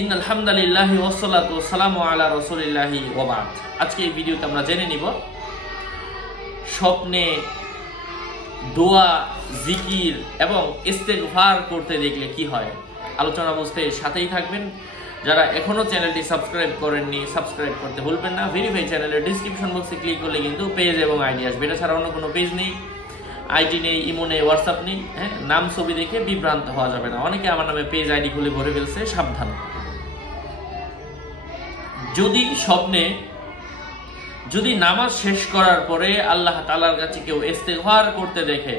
ইন্নাল হামদুলিল্লাহি ওয়াসসালাতু ওয়াসসালামু আলা রাসূলিল্লাহি ওয়া বা'দ। আজকে এই ভিডিওতে আমরা জেনে নিব স্বপ্নে দোয়া, জিকির এবং ইস্তেগফার করতে দেখলে কি হয়। আলোচনা বুঝতে সাথেই থাকবেন। যারা এখনো চ্যানেলটি সাবস্ক্রাইব করেননি সাবস্ক্রাইব করতে ভুলবেন না। ভেরিফাই চ্যানেলের ডেসক্রিপশন বক্সে ক্লিক করলে কিন্তু পেজ এবং আইডি আসবে। এটা ছাড়া অন্য কোনো পেজ নেই, আইডি নেই, ইমো নেই, হোয়াটসঅ্যাপ নেই। হ্যাঁ, নাম ছবি দেখে বিভ্রান্ত হওয়া যাবে না। অনেকে আমার নামে পেজ আইডি খুলে ভরে ফেলছে, সাবধান। যদি নামাজ শেষ করার পরে আল্লাহ তাআলার কাছে কেউ ইস্তেগফার করতে দেখে,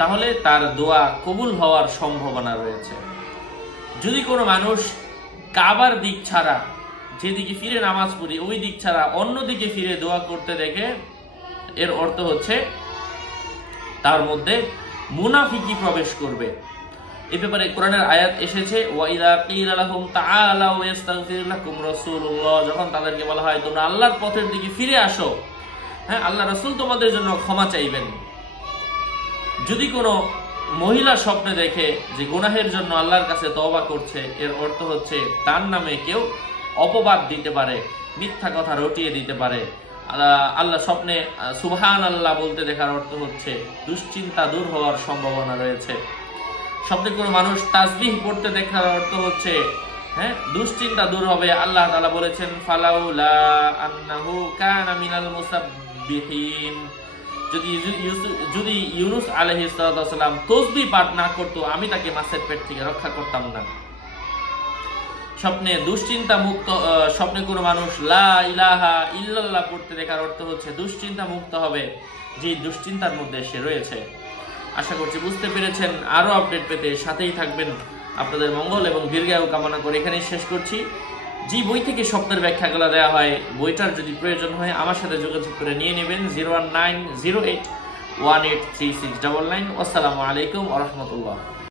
তাহলে তার দোয়া কবুল হওয়ার সম্ভাবনা রয়েছে। যদি কোনো মানুষ কাবার দিক ছাড়া, যেদিকে ফিরে নামাজ পড়ি ওই দিক ছাড়া অন্য দিকে ফিরে দোয়া করতে দেখে, এর অর্থ হচ্ছে তার মধ্যে মুনাফিকি প্রবেশ করবে। এই ব্যাপারে কোরআনের আয়াত এসেছে, ওয়াইদা কিলা লাহুম তাআলাউ ইস্তাগফির লাকুম রাসূলুল্লাহ, যখন তাদেরকে বলা হয় তোমরা আল্লাহর পথের দিকে ফিরে আসো, হ্যাঁ, আল্লাহ রাসূল তোমাদের জন্য ক্ষমা চাইবেন। যদি কোনো মহিলা স্বপ্নে দেখে যে গুনাহের জন্য আল্লাহর কাছে তওবা করছে, এর অর্থ হচ্ছে তার নামে কেউ অপবাদ দিতে পারে, মিথ্যা কথা রটিয়ে দিতে পারে। আল্লাহ স্বপ্নে সুবহানাল্লাহ বলতে দেখার অর্থ হচ্ছে দুশ্চিন্তা দূর হওয়ার সম্ভাবনা রয়েছে। স্বপ্নে কোনো মানুষ তাসবিহ পড়তে দেখার অর্থ হচ্ছে হ্যাঁ, দুশ্চিন্তা দূর হবে। আল্লাহ তাআলা বলেছেন ফালাউলা আন্নাহু কানা মিনাল মুসাব্বিহিন, যদি ইউনুস আলাইহিস সালাম তাসবিহ পাঠ না করত, আমি তাকে মাছের পেট থেকে রক্ষা করতাম না। স্বপ্নে দুশ্চিন্তা মুক্ত, স্বপ্নে কোনো মানুষ লা ইলাহা ইল্লাল্লাহ পড়তে দেখার অর্থ হচ্ছে দুশ্চিন্তা মুক্ত হবে, যে দুশ্চিন্তার মধ্যে সে রয়েছে। আশা করছি বুঝতে পেরেছেন। আরো আপডেট পেতে সাথেই থাকবেন। আপনাদের মঙ্গল এবং দীর্ঘায়ু কামনা করে এখানেই শেষ করছি। যে বই থেকে স্বপ্নের ব্যাখ্যাগুলো দেওয়া হয়, বইটার যদি প্রয়োজন হয় আমার সাথে যোগাযোগ করে নিয়ে নেবেন 01908183699। আসসালামু আলাইকুম ওয়া রাহমাতুল্লাহ।